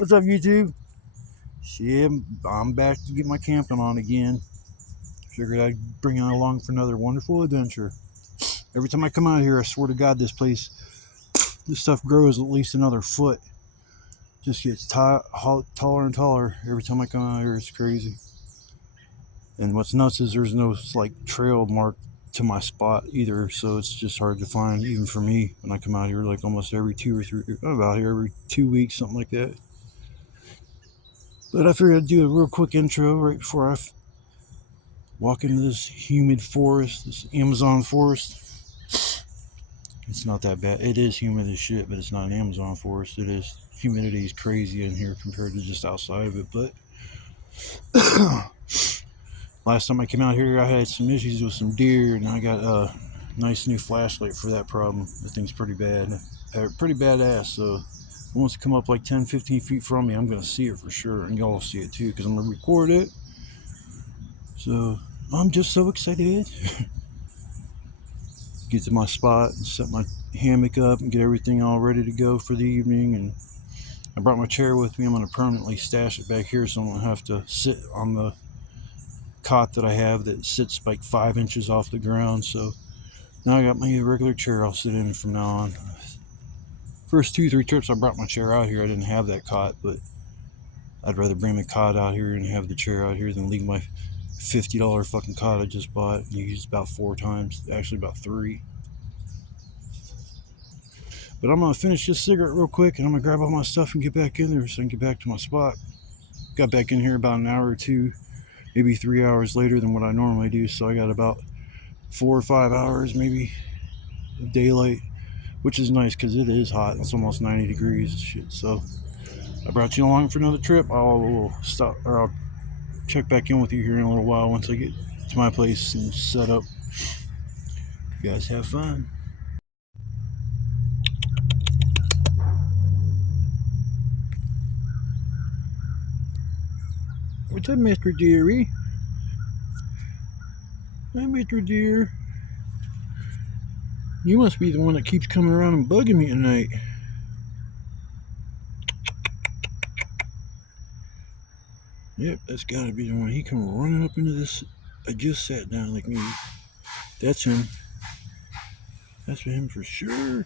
What's up, YouTube? Shit, I'm back to get my camping on again. Figured I'd bring you along for another wonderful adventure. Every time I come out here, I swear to God, this stuff grows at least another foot. Just gets taller and taller every time I come out here. It's crazy. And what's nuts is there's no trail mark to my spot either, so it's just hard to find even for me when I come out here like almost every 2 or 3. I'm about here every 2 weeks, something like that. But I figured I'd do a real quick intro right before I walk into this humid forest, this Amazon forest. It's not that bad. It is humid as shit, but it's not an Amazon forest. It is. Humidity is crazy in here compared to just outside of it. But last time I came out here, I had some issues with some deer, and I got a nice new flashlight for that problem. The thing's pretty badass. So if it wants to come up like 10-15 feet from me, I'm going to see it for sure, and y'all see it too, because I'm going to record it. So I'm just so excited. Get to my spot and set my hammock up and get everything all ready to go for the evening. And I brought my chair with me. I'm going to permanently stash it back here so I don't have to sit on the cot that I have that sits like 5 inches off the ground. So now I got my regular chair I'll sit in from now on. First 2-3 trips I brought my chair out here, I didn't have that cot, but I'd rather bring the cot out here and have the chair out here than leave my $50 fucking cot I just bought and used about 4 times, actually about 3. But I'm going to finish this cigarette real quick, and I'm going to grab all my stuff and get back in there so I can get back to my spot. Got back in here about an hour or 2, maybe 3 hours later than what I normally do, so I got about 4 or 5 hours maybe of daylight, which is nice because it is hot. It's almost 90 degrees and shit. So I brought you along for another trip. I'll check back in with you here in a little while once I get to my place and set up. You guys have fun. What's up, Mr. Deary? Hi, Mr. Deer. You must be the one that keeps coming around and bugging me tonight. Yep, that's gotta be the one. He come running up into this. I just sat down like me. That's him. That's him for sure.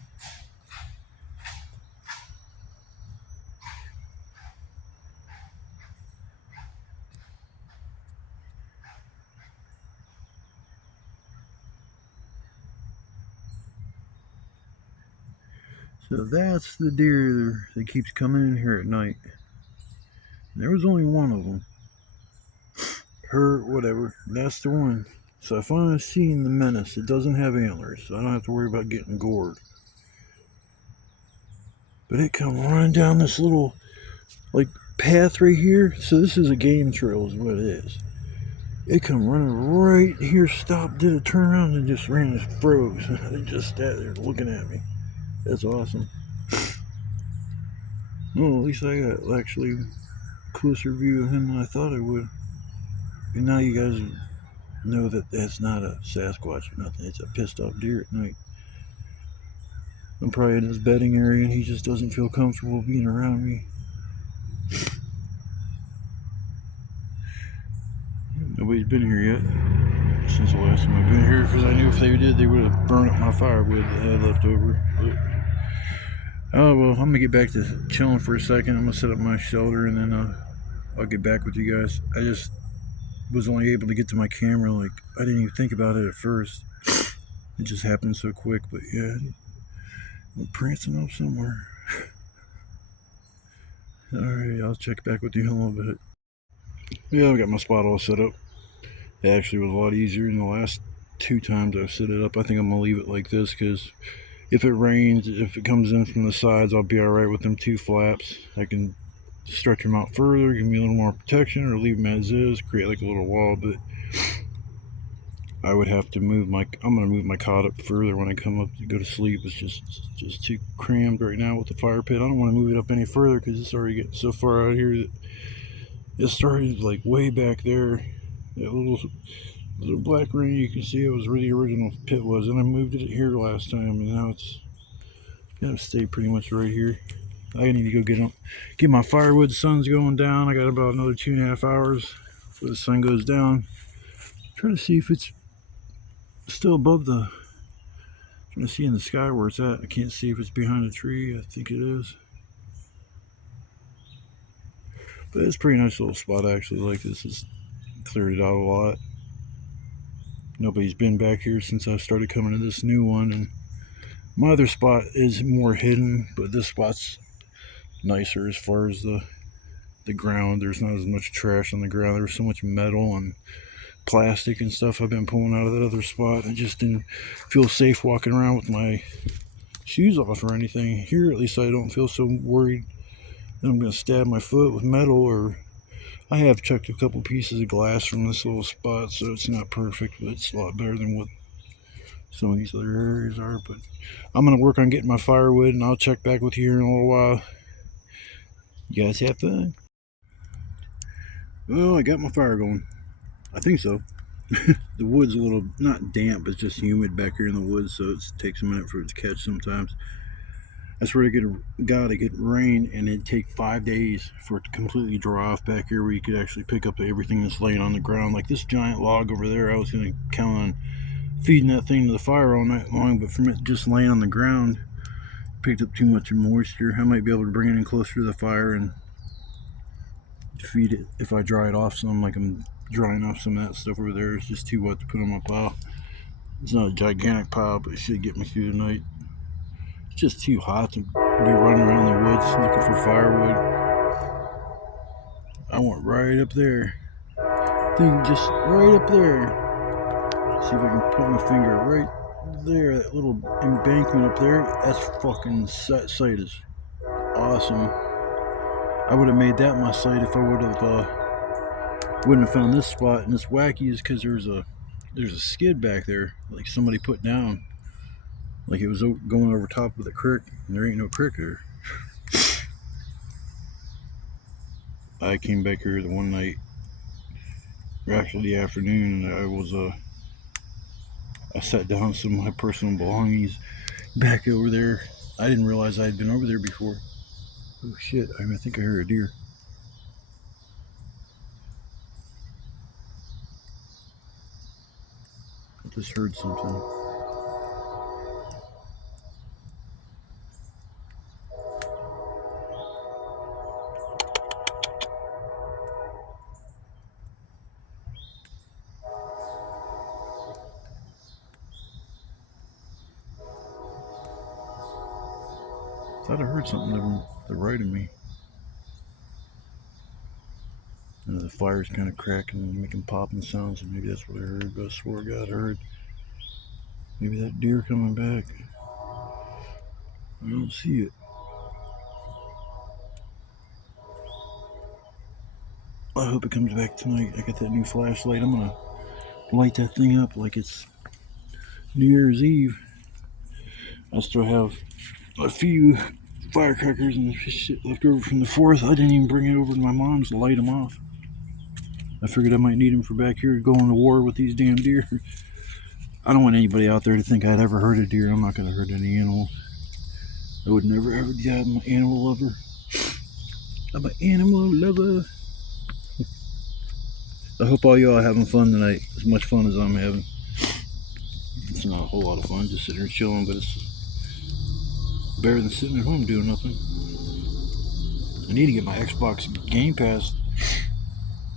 So that's the deer that keeps coming in here at night. There was only one of them. Her, whatever. That's the one. So I finally seen the menace. It doesn't have antlers, so I don't have to worry about getting gored. But it come running down this little, path right here. So this is a game trail is what it is. It come running right here, stopped, did a turnaround, and just ran and froze. They just sat there looking at me. That's awesome. Well, at least I got actually a closer view of him than I thought I would. And now you guys know that that's not a Sasquatch or nothing. It's a pissed off deer at night. I'm probably in his bedding area and he just doesn't feel comfortable being around me. Nobody's been here yet since the last time I've been here, because I knew if they did, they would have burned up my firewood that I had left over. But, oh well, I'm gonna get back to chilling for a second. I'm gonna set up my shelter and then I'll get back with you guys. I just was only able to get to my camera, I didn't even think about it at first. It just happened so quick. But yeah, I'm prancing up somewhere. Alright, I'll check back with you in a little bit. Yeah, I got my spot all set up. It actually was a lot easier than the last 2 times I've set it up. I think I'm gonna leave it like this because if it rains, if it comes in from the sides, I'll be alright with them 2 flaps. I can stretch them out further, give me a little more protection, or leave them as is, create like a little wall. But I would have to I'm gonna move my cot up further when I come up to go to sleep. It's just too crammed right now with the fire pit. I don't want to move it up any further because it's already getting so far out here that it started way back there. That little black ring you can see, it was where the original pit was, and I moved it here last time, and now it's gonna stay pretty much right here. I need to go get my firewood. The sun's going down. I got about another 2.5 hours before the sun goes down. Try to see if it's still above the. Trying to see in the sky where it's at. I can't see if it's behind a tree. I think it is. But it's a pretty nice little spot actually. Like this has cleared it out a lot. Nobody's been back here since I started coming to this new one, and my other spot is more hidden, but this spot's nicer as far as the ground. There's not as much trash on the ground. There's so much metal and plastic and stuff I've been pulling out of that other spot. I just didn't feel safe walking around with my shoes off or anything. Here at least I don't feel so worried that I'm going to stab my foot with metal. Or I have chucked a couple pieces of glass from this little spot, so it's not perfect, but it's a lot better than what some of these other areas are. But I'm going to work on getting my firewood, and I'll check back with you here in a little while. You guys have fun. Well, I got my fire going. I think so. The wood's a little, not damp, but it's just humid back here in the woods, so it takes a minute for it to catch sometimes. I swear to God, I get rain and it'd take 5 days for it to completely dry off back here, where you could actually pick up everything that's laying on the ground. Like this giant log over there, I was going to count on feeding that thing to the fire all night long, but from it just laying on the ground, picked up too much moisture. I might be able to bring it in closer to the fire and feed it if I dry it off some, like I'm drying off some of that stuff over there. It's just too wet to put on my pile. It's not a gigantic pile, but it should get me through the night. It's just too hot to be running around the woods looking for firewood. I want right up there. Thing just right up there. See if I can put my finger right there. That little embankment up there. That's fucking site is awesome. I would have made that my site if I wouldn't have found this spot. And it's wacky is because there's a skid back there, like somebody put down, like it was going over top of the creek, and there ain't no creek there. I came back here the one night, or actually the afternoon, and I sat down some of my personal belongings back over there. I didn't realize I had been over there before. Oh shit, I think I heard a deer. I just heard something. I thought I heard something to the right of me. And the fire's kind of cracking and making popping sounds, and maybe that's what I heard, but I swore to God I heard maybe that deer coming back. I don't see it. I hope it comes back tonight. I got that new flashlight. I'm gonna light that thing up like it's New Year's Eve. I still have a few firecrackers and shit left over from the 4th. I didn't even bring it over to my mom's to light them off. I figured I might need them for back here going to war with these damn deer. I don't want anybody out there to think I'd ever hurt a deer. I'm not gonna hurt any animals. I would never ever do that. I'm an animal lover. I'm an animal lover. I hope all y'all are having fun tonight. As much fun as I'm having. It's not a whole lot of fun just sitting here chilling, but it's better than sitting at home doing nothing. I need to get my Xbox Game Pass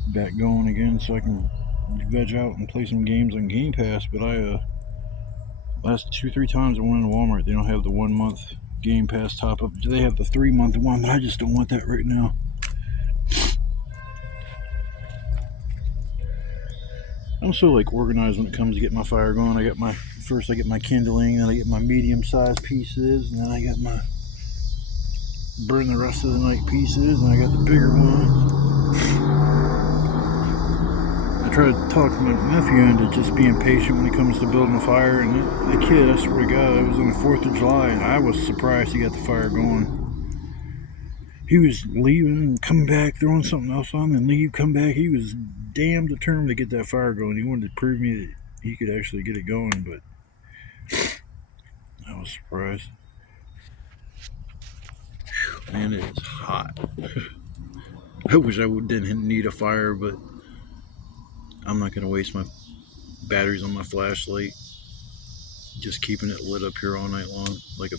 back going again so I can veg out and play some games on Game Pass. But last 2-3 times I went into Walmart, they don't have the 1 month Game Pass top up. They have the 3-month one, but I just don't want that right now. I'm so like organized when it comes to getting my fire going. I get my kindling, then I get my medium-sized pieces, and then I got my burn the rest of the night pieces, and I got the bigger ones. I try to talk my nephew into just being patient when it comes to building a fire, and the kid, I swear to God, it was on the 4th of July, and I was surprised he got the fire going. He was leaving and coming back, throwing something else on, and leave, come back. He was damn determined to get that fire going. He wanted to prove me that he could actually get it going, but I was surprised. Man, it is hot. I wish I didn't need a fire, but I'm not gonna waste my batteries on my flashlight. Just keeping it lit up here all night long. Like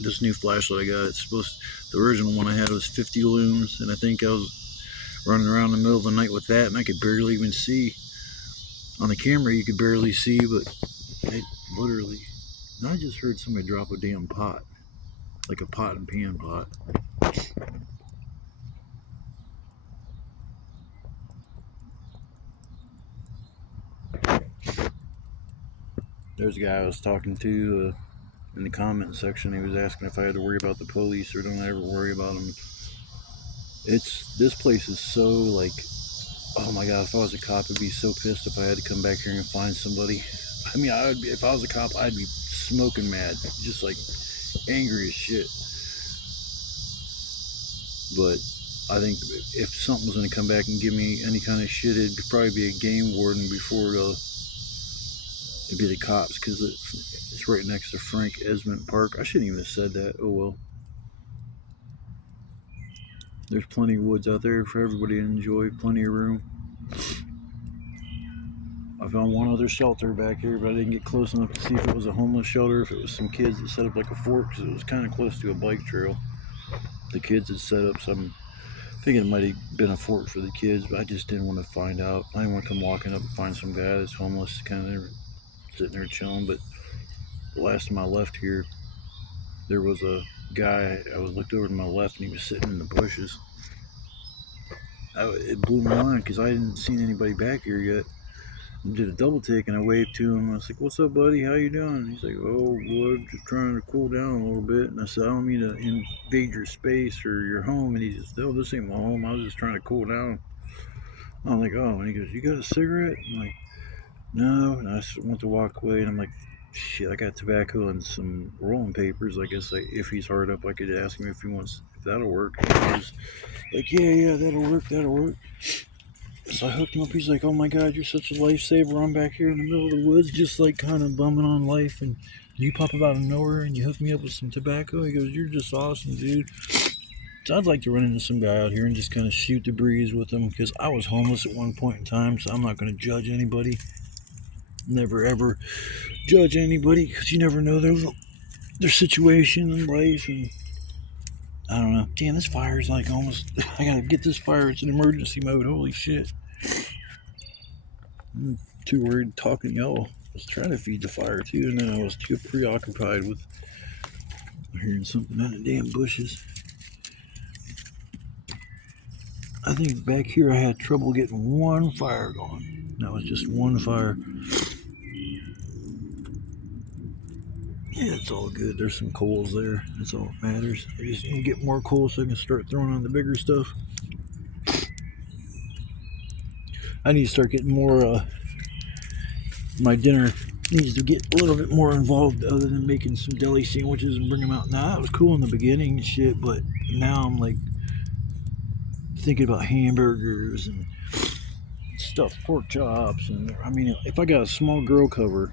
this new flashlight I got, the original one I had was 50 looms, and I think I was running around in the middle of the night with that, and I could barely even see. On the camera, you could barely see, but it literally. And I just heard somebody drop a damn pot, like a pot and pan pot. There's a guy I was talking to in the comment section. He was asking if I had to worry about the police or don't I ever worry about them. This place is so like, oh my god, if I was a cop, I'd be so pissed if I had to come back here and find somebody. I mean, if I was a cop, I'd be smoking mad, just like angry as shit. But I think if something was going to come back and give me any kind of shit, it'd probably be a game warden before it'd be the cops, because it's right next to Frank Esmond Park. I shouldn't even have said that. Oh well. There's plenty of woods out there for everybody to enjoy, plenty of room. I found one other shelter back here, but I didn't get close enough to see if it was a homeless shelter, if it was some kids that set up like a fort, because it was kind of close to a bike trail. The kids had set up some, thinking it might have been a fort for the kids, but I just didn't want to find out. I didn't want to come walking up and find some guy that's homeless, kind of sitting there chilling. But the last time I left here, there was a guy. I was looked over to my left, and he was sitting in the bushes. It blew my mind because I hadn't seen anybody back here yet. I did a double take and I waved to him. I was like, "What's up, buddy? How you doing?" He's like, "Oh, well, just trying to cool down a little bit." And I said, "I don't mean to invade your space or your home." And he just, "Oh, this ain't my home. I was just trying to cool down." I'm like, "Oh," and he goes, "You got a cigarette?" I'm like, "No." And I went to walk away, and I'm like, "Shit, I got tobacco and some rolling papers. I guess if he's hard up, I could ask him if if that'll work." And he was like, "Yeah, that'll work." So I hooked him up. He's like, "Oh my god, you're such a lifesaver. I'm back here in the middle of the woods, just like kind of bumming on life. And you pop up out of nowhere and you hook me up with some tobacco." He goes, "You're just awesome, dude." So I'd like to run into some guy out here and just kind of shoot the breeze with him, because I was homeless at one point in time, so I'm not going to judge anybody. Never ever judge anybody, because you never know their situation in life. And I don't know. Damn, this fire is like almost. I gotta get this fire. It's in emergency mode. Holy shit. I'm too worried talking to y'all. I was trying to feed the fire too, and then I was too preoccupied with hearing something in the damn bushes. I think back here I had trouble getting one fire going. That was just one fire. Yeah, it's all good. There's some coals there. That's all that matters. I just need to get more coal so I can start throwing on the bigger stuff. I need to start getting more. My dinner needs to get a little bit more involved, other than making some deli sandwiches and bring them out. Now, that was cool in the beginning and shit, but now I'm like thinking about hamburgers and stuffed pork chops. And I mean, if I got a small grill cover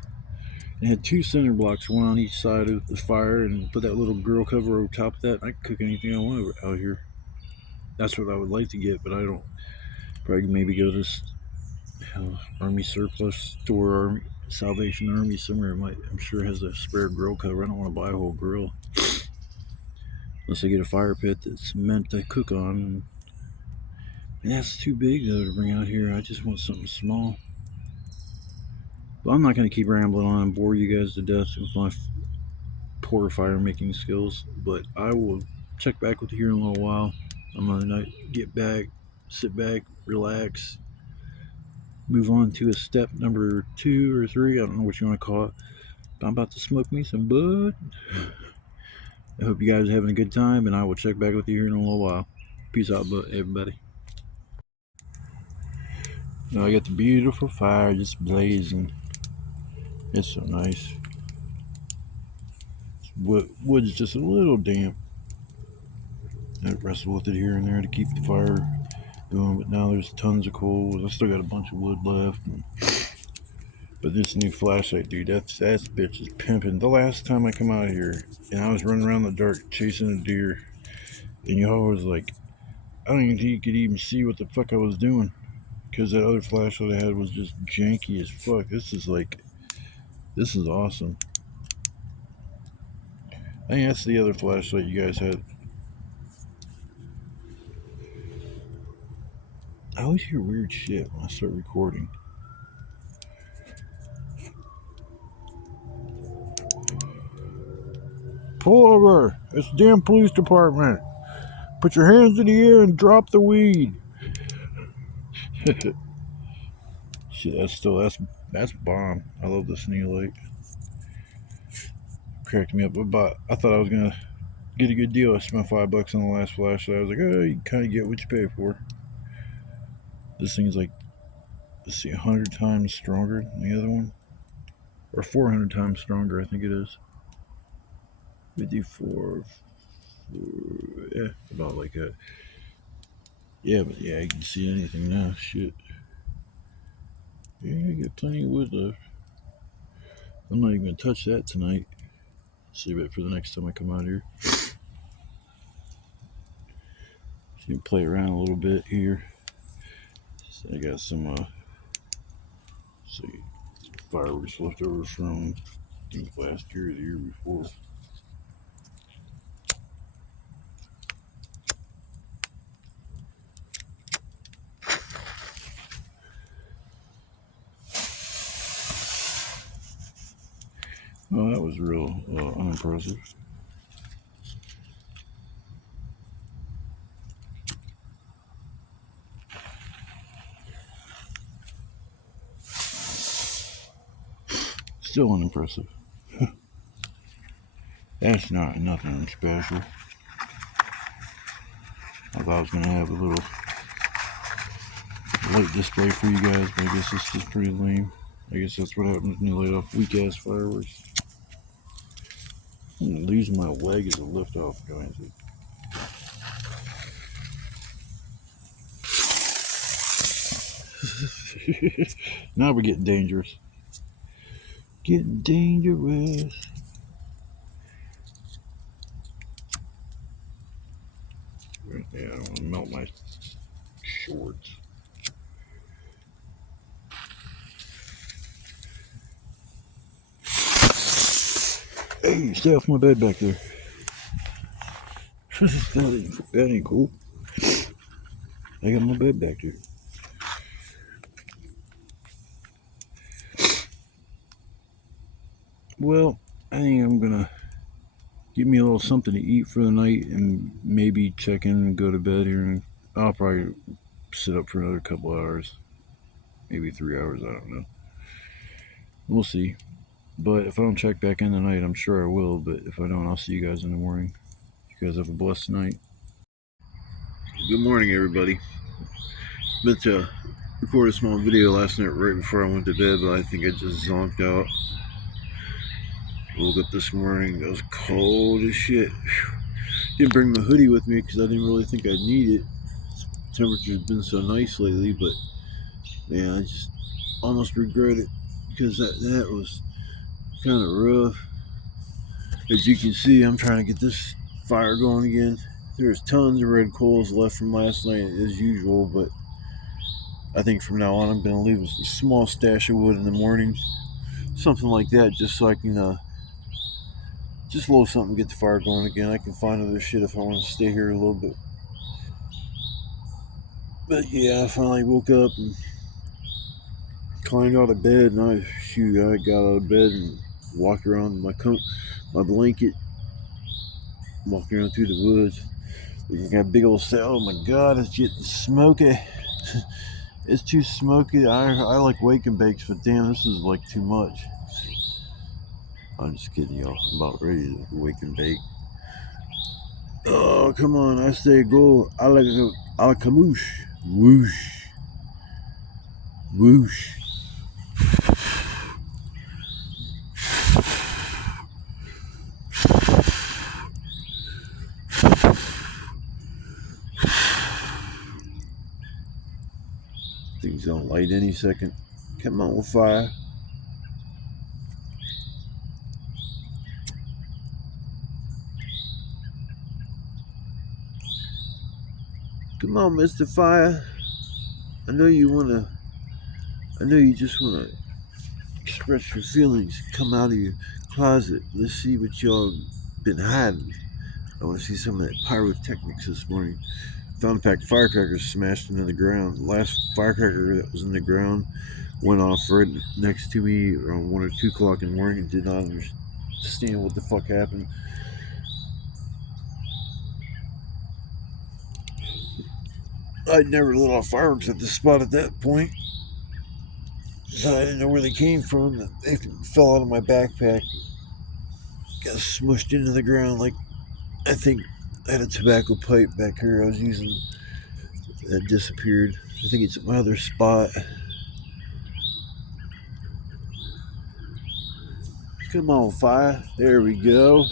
and had two cinder blocks, one on each side of the fire, and put that little grill cover over top of that, I could cook anything I want out here. That's what I would like to get, but I don't. Probably maybe go to this Army surplus store, Salvation Army somewhere. I'm sure has a spare grill cover. I don't want to buy a whole grill unless I get a fire pit that's meant to cook on. And that's too big though to bring out here. I just want something small. But I'm not going to keep rambling on and bore you guys to death with my poor fire making skills. But I will check back with you here in a little while. I'm going to get back, sit back, relax, move on to a step number 2 or 3. I don't know what you want to call it. But I'm about to smoke me some bud. I hope you guys are having a good time, and I will check back with you here in a little while. Peace out, everybody. Now I got the beautiful fire just blazing. It's so nice. Wood's just a little damp. I wrestle with it here and there to keep the fire going, but now there's tons of coals. I still got a bunch of wood left. But this new flashlight, dude, that bitch is pimping. The last time I come out here, and I was running around the dark chasing a deer, And y'all was like, I don't even think you could even see what the fuck I was doing. Because that other flashlight I had was just janky as fuck. This is awesome. I think that's the other flashlight you guys had. I always hear weird shit when I start recording. Pull over! It's the damn police department! Put your hands in the air and drop the weed! Shit, that's bomb. I love this Neolite. Cracked me up. I thought I was gonna get a good deal. I spent $5 on the last flashlight. I was like, oh, you kind of get what you pay for. This thing's like, let's see, 100 times stronger than the other one, or 400 times stronger, I think it is. 54, yeah, about like that. Yeah, but yeah, I can see anything now. Shit. Yeah, I got plenty of wood left. I'm not even gonna touch that tonight. Save it for the next time I come out here. So you can play around a little bit here. So I got some see, fireworks left over from I think last year or the year before. Oh, that was real unimpressive. Still unimpressive. That's not nothing special. I thought I was gonna have a little light display for you guys, but I guess it's just pretty lame. I guess that's what happens when you light off weak ass fireworks. I'm losing my leg as a lift off, guys. Now we're getting dangerous. Getting dangerous. Yeah, I don't want to melt my shorts. Hey, stay off my bed back there. that ain't cool. I got my bed back there. Well, I think I'm gonna get me a little something to eat for the night and maybe check in and go to bed here. And I'll probably sit up for another couple hours, maybe 3 hours. I don't know. We'll see. But if I don't check back in tonight, I'm sure I will. But if I don't, I'll see you guys in the morning. You guys have a blessed night. Good morning, everybody. Meant to record a small video last night right before I went to bed, but I think I just zonked out. Woke up this morning, it was cold as shit. Didn't bring my hoodie with me because I didn't really think I'd need it. Temperature's been so nice lately, but man, I just almost regret it because that was kind of rough. As you can see, I'm trying to get this fire going again. There's tons of red coals left from last night as usual, but I think from now on I'm going to leave a small stash of wood in the mornings. Something like that, just so I can just a little something to get the fire going again. I can find other shit if I want to stay here a little bit. But yeah, I finally woke up and climbed out of bed, and I got out of bed and walked around my blanket, walking around through the woods. You got a big old cell. Oh my god, it's getting smoky. It's too smoky. I like wake and bakes, but damn, this is like too much. I'm just kidding, y'all. I'm about ready to wake and bake. Oh, come on. I say go a la camouche. Whoosh. Whoosh. Things gonna light any second. Come on, fire. Come on, Mr. Fire. I know you just wanna express your feelings. Come out of your closet. Let's see what y'all been hiding. I want to see some of that pyrotechnics this morning. Found a pack of firecrackers smashed into the ground. The last firecracker that was in the ground went off right next to me around 1 or 2 o'clock in the morning and did not understand what the fuck happened. I'd never lit off fireworks at the spot at that point, so I didn't know where they came from. They fell out of my backpack, got smushed into the ground. Like, I think I had a tobacco pipe back here I was using that disappeared. I think it's at my other spot. Come on, fire. There we go.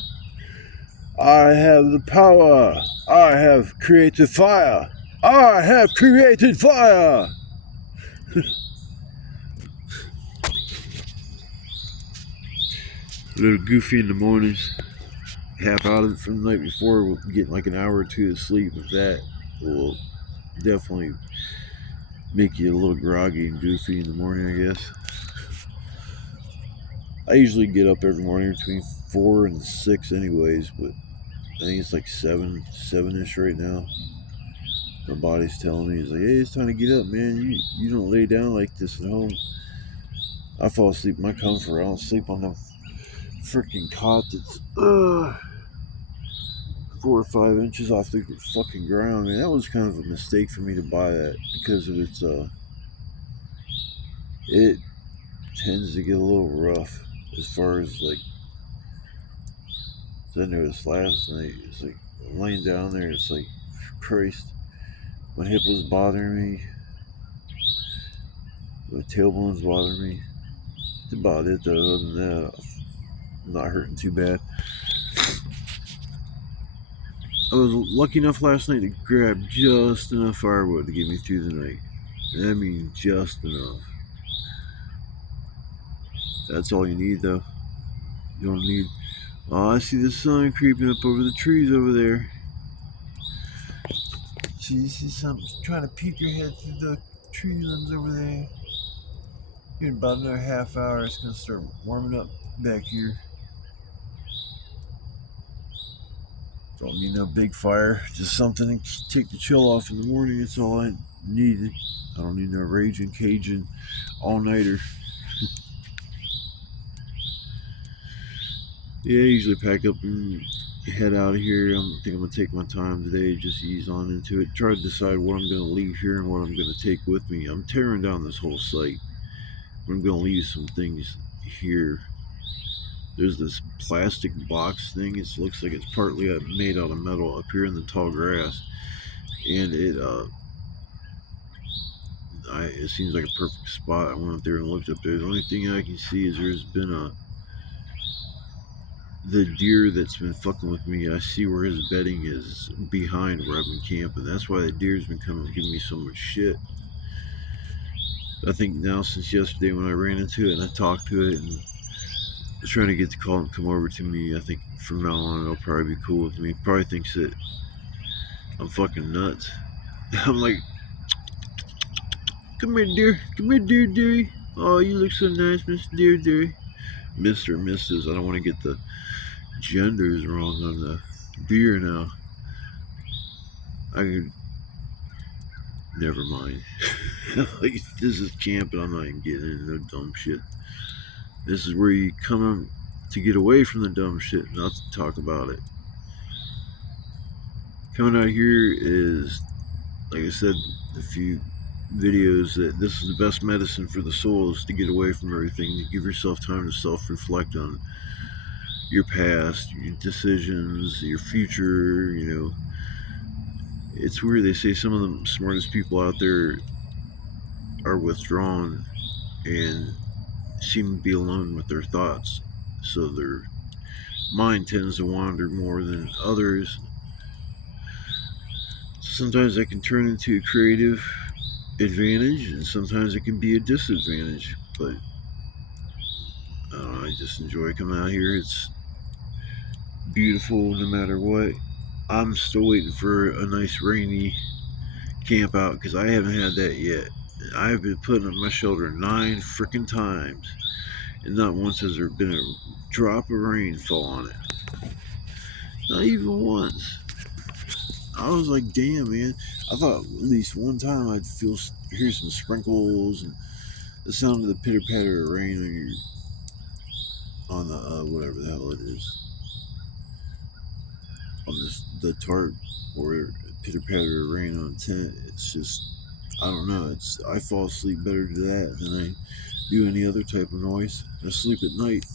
I have the power. I have created fire. I have created fire. A little goofy in the mornings. Half out of it from the night before. We'll get like an hour or two of sleep. With that will definitely make you a little groggy and goofy in the morning, I guess. I usually get up every morning between 4 and 6 anyways, but I think it's like 7-ish right now. My body's telling me, it's like, hey, it's time to get up, man. You don't lay down like this at home. I fall asleep in my comfort. I don't sleep on the freaking cot that's 4 or 5 inches off the fucking ground. Man, that was kind of a mistake for me to buy that because of its it tends to get a little rough as far as like, I noticed last night. It's like I'm laying down there. It's like, Christ, my hip was bothering me. My tailbone's bothering me. That's about it though. Other than that, I'm not hurting too bad. I was lucky enough last night to grab just enough firewood to get me through the night. And I mean just enough. That's all you need though. You don't need... Oh, I see the sun creeping up over the trees over there. See, you see something trying to peek your head through the tree limbs over there. In about another half hour, it's going to start warming up back here. Don't need no big fire, just something to take the chill off in the morning. That's all I needed. I don't need no raging Cajun all-nighter. Yeah, I usually pack up and head out of here. I think I'm going to take my time today, just ease on into it. Try to decide what I'm going to leave here and what I'm going to take with me. I'm tearing down this whole site. I'm going to leave some things here. There's this plastic box thing. It looks like it's partly made out of metal up here in the tall grass. And it seems like a perfect spot. I went up there and looked up there. The only thing I can see is there's been the deer that's been fucking with me. I see where his bedding is behind where I've been camping. That's why the deer's been coming and giving me so much shit. I think now since yesterday when I ran into it and I talked to it and was trying to get the call and come over to me, I think from now on it'll probably be cool with me. It probably thinks that I'm fucking nuts. I'm like, come here, dear. Come here, dear, dearie. Oh, you look so nice, Mr. Dear, dearie. Mr. or Mrs. I don't want to get the genders wrong on the beer now. I could... Never mind. Like, this is camp and I'm not even getting into no dumb shit. This is where you come to get away from the dumb shit, not to talk about it. Coming out here is, like I said a few videos, that this is the best medicine for the soul, is to get away from everything, to give yourself time to self-reflect on your past, your decisions, your future. You know, it's weird, they say some of the smartest people out there are withdrawn and seem to be alone with their thoughts, so their mind tends to wander more than others. Sometimes that can turn into a creative advantage, and sometimes it can be a disadvantage, but I just enjoy coming out here. It's beautiful no matter what. I'm still waiting for a nice rainy camp out, because I haven't had that yet. I've been putting on my shoulder 9 freaking times, and not once has there been a drop of rain fall on it. Not even once. I was like, damn, man. I thought at least one time I'd hear some sprinkles and the sound of the pitter patter of rain on the whatever the hell it is, on the tarp, or pitter patter of rain on a tent. It's just, I don't know. I fall asleep better to that than I do any other type of noise. I sleep at night.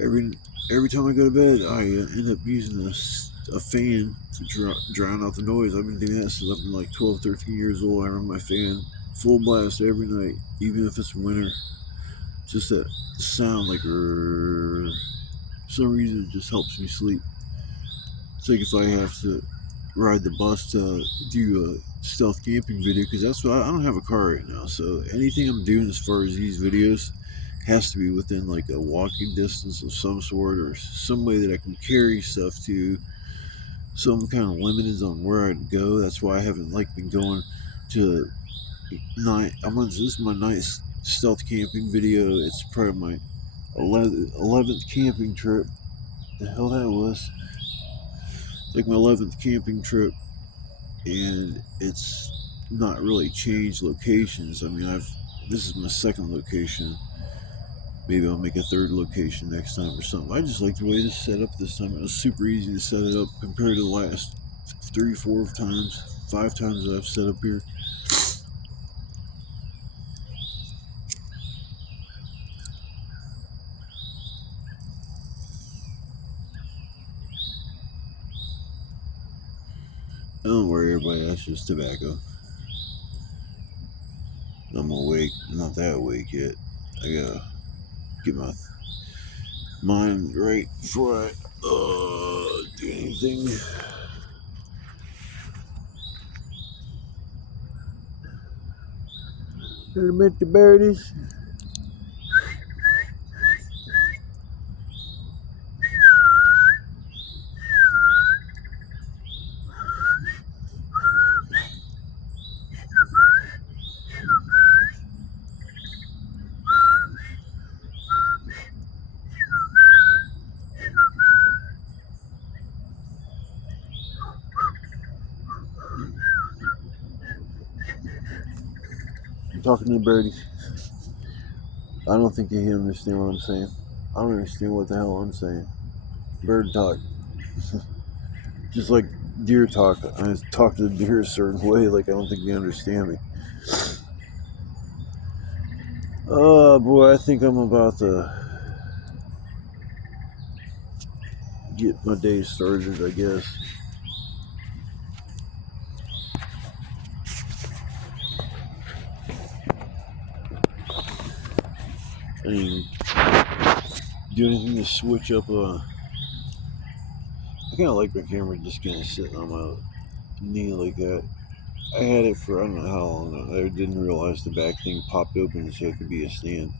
Every time I go to bed, I end up using a fan to drown out the noise. I've been doing that since I've been like 12, 13 years old. I run my fan full blast every night, even if it's winter. Just that sound, like, for some reason, it just helps me sleep. It's like if I have to ride the bus to do a stealth camping video, because that's what I don't have a car right now, so anything I'm doing as far as these videos has to be within like a walking distance of some sort, or some way that I can carry stuff to. So I'm kind of limited on where I'd go. That's why I haven't like been going to this is my ninth stealth camping video. It's probably my 11th camping trip. The hell that was. It's like my 11th camping trip, and it's not really changed locations. I mean, this is my second location. Maybe I'll make a third location next time or something. I just like the way this set up this time. It was super easy to set it up compared to the last 3, 4 times, 5 times that I've set up here. Don't worry, everybody, that's just tobacco. I'm awake, not that awake yet. I gotta get my mind right before I do anything. Gonna meet the birdies. I'm talking to the birdies. I don't think you understand what I'm saying. I don't understand what the hell I'm saying. Bird talk. Just like deer talk. I talk to the deer a certain way, like I don't think you understand me. Oh boy, I think I'm about to get my day started, I guess. I didn't do anything to switch up. I kind of like my camera just kind of sitting on my knee like that. I had it for I don't know how long. I didn't realize the back thing popped open so it could be a stand.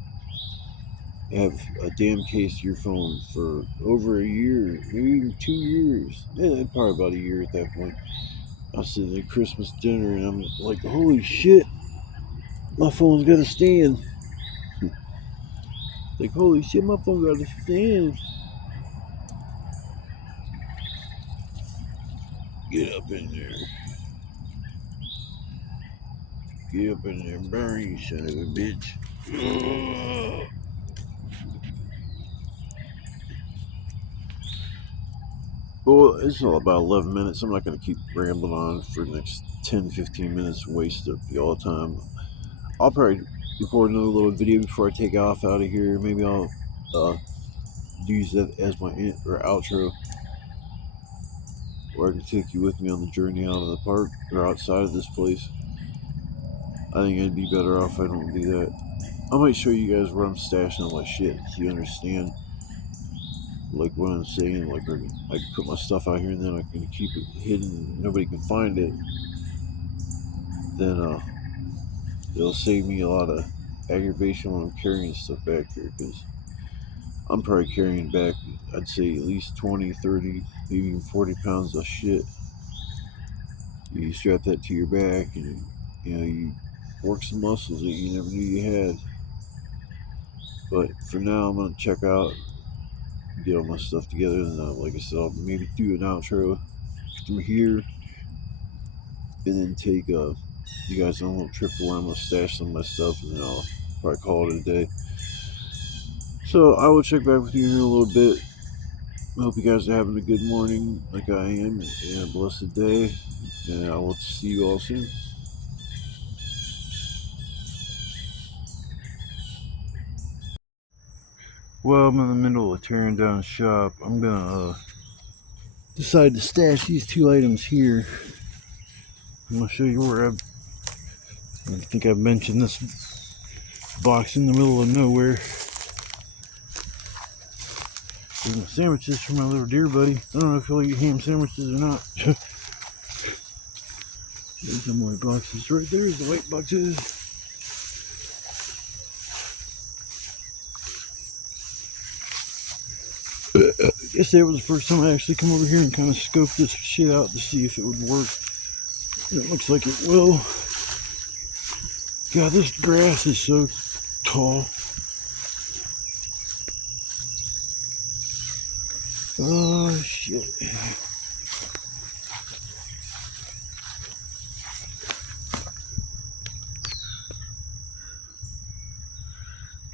I have a damn case to your phone for over a year, maybe even 2 years. Yeah, probably about a year at that point. I was sitting at Christmas dinner and I'm like, holy shit, my phone's got a stand. Like, holy shit, my phone got a stand. Get up in there. Get up in there and burn, you son of a bitch. Well, it's all about 11 minutes. I'm not going to keep rambling on for the next 10, 15 minutes, waste of y'all time. I'll probably record another little video before I take off out of here. Maybe I'll use that as my outro, or I can take you with me on the journey out of the park or outside of this place. I think I'd be better off if I don't do that. I might show you guys where I'm stashing all my shit so you understand like what I'm saying. Like I can put my stuff out here and then I can keep it hidden, nobody can find it. Then it'll save me a lot of aggravation when I'm carrying stuff back here, because I'm probably carrying back, I'd say, at least 20, 30, maybe even 40 pounds of shit. You strap that to your back, and you work some muscles that you never knew you had. But for now, I'm gonna check out, get all my stuff together, and like I said, I'll maybe do an outro through here, and then take you guys on a little trip where I'm gonna stash some of my stuff, and then I'll probably call it a day. So I will check back with you in a little bit. I hope you guys are having a good morning, like I am, and a blessed day. And I will see you all soon. Well, I'm in the middle of tearing down shop. I'm gonna decide to stash these two items here. I'm gonna show you where I think I've mentioned this box in the middle of nowhere. There's my sandwiches for my little deer buddy. I don't know if he'll eat ham sandwiches or not. There's some white boxes right there's the white boxes. I guess that was the first time I actually come over here and kind of scope this shit out to see if it would work. It looks like it will. God, this grass is so tall. Oh shit.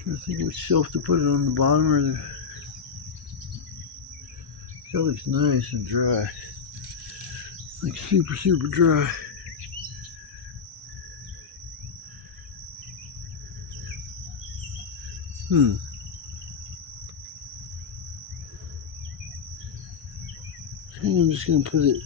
Trying to think which shelf to put it on, the bottom or the. That looks nice and dry. Like super, super dry. I think I'm just gonna put it.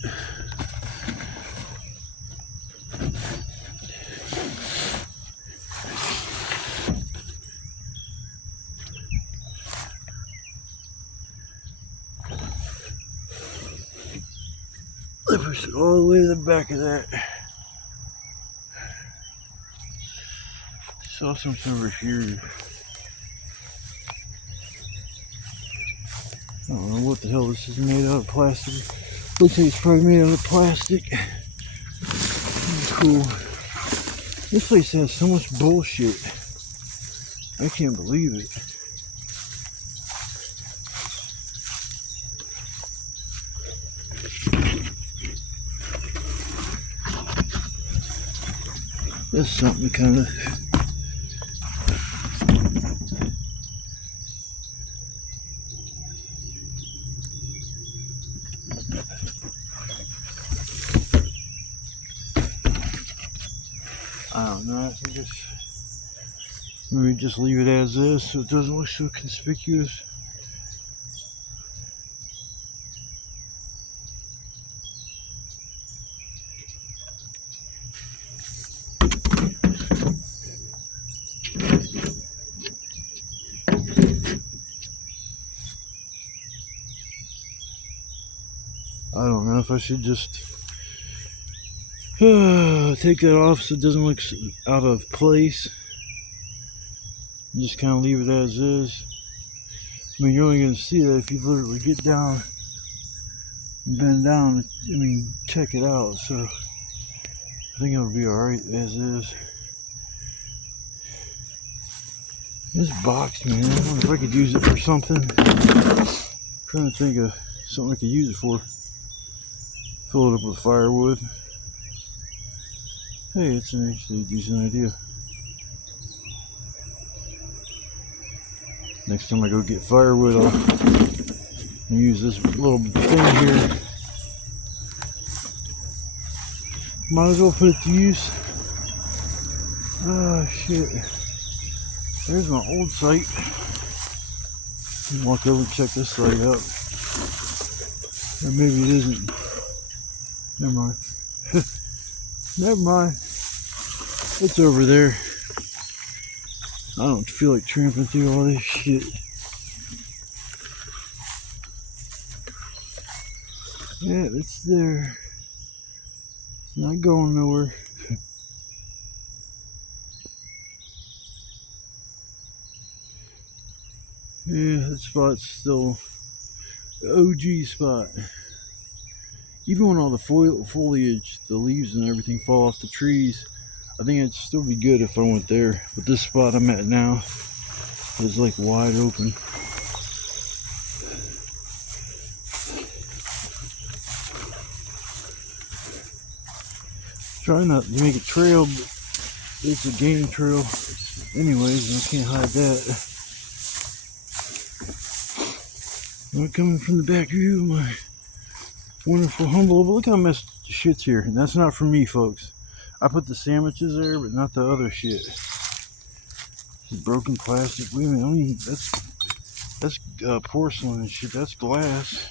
I push it all the way to the back of that. Saw something over here. I don't know what the hell this is made out of. Plastic. Looks like it's probably made out of plastic. Cool. This place has so much bullshit. I can't believe it. That's something kind of. I don't know. I think it's. Maybe just leave it as is so it doesn't look so conspicuous. I don't know if I should just take that off so it doesn't look out of place. Just kind of leave it as is. I mean, you're only going to see that if you literally get down and bend down. I mean, check it out. So I think it'll be alright as is. This box, man, I wonder if I could use it for something. I'm trying to think of something I could use it for. Fill it up with firewood. Hey, it's an actually decent idea. Next time I go get firewood, I'll use this little thing here. Might as well put it to use. Oh shit. There's my old site. Walk over and check this site out. Or maybe it isn't. Never mind. Never mind. It's over there. I don't feel like tramping through all this shit. Yeah, it's there. It's not going nowhere. Yeah, that spot's still the OG spot. even when all the foliage, the leaves and everything fall off the trees, I think it'd still be good if I went there. But this spot I'm at now is like wide open. Trying not to make a trail, but it's a game trail anyways, and I can't hide that. I'm coming from the back view of my wonderful humble, but look how messed shit's here. And that's not for me, folks. I put the sandwiches there, but not the other shit. This broken plastic. Wait a minute, I don't even, that's porcelain and shit. That's glass.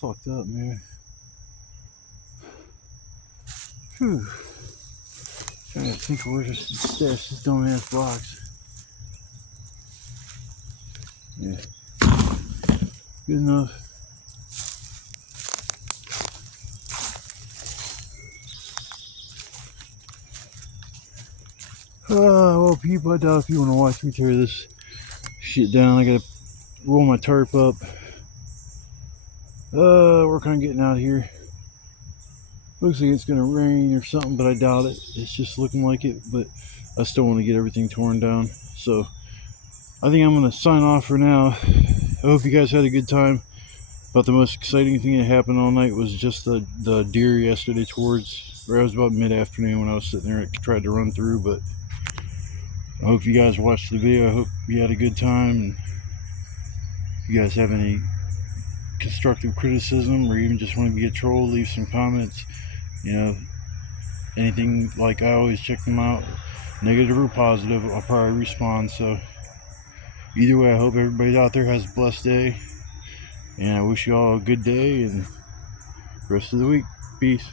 Fucked up, man. Whew. Trying to think of where to stash this dumbass box. Yeah. Good enough. Well, people, I doubt if you want to watch me tear this shit down. I gotta roll my tarp up. Work on getting out of here. Looks like it's gonna rain or something, but I doubt it. It's just looking like it, but I still want to get everything torn down. So I think I'm gonna sign off for now. I hope you guys had a good time. But the most exciting thing that happened all night was just the deer yesterday towards, or it was about mid-afternoon when I was sitting there. I tried to run through, but I hope you guys watched the video. I hope you had a good time. And if you guys have any constructive criticism or even just want to be a troll, leave some comments. You know, anything, like I always check them out, negative or positive, I'll probably respond. So either way, I hope everybody out there has a blessed day, and I wish you all a good day and rest of the week. Peace.